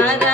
Narada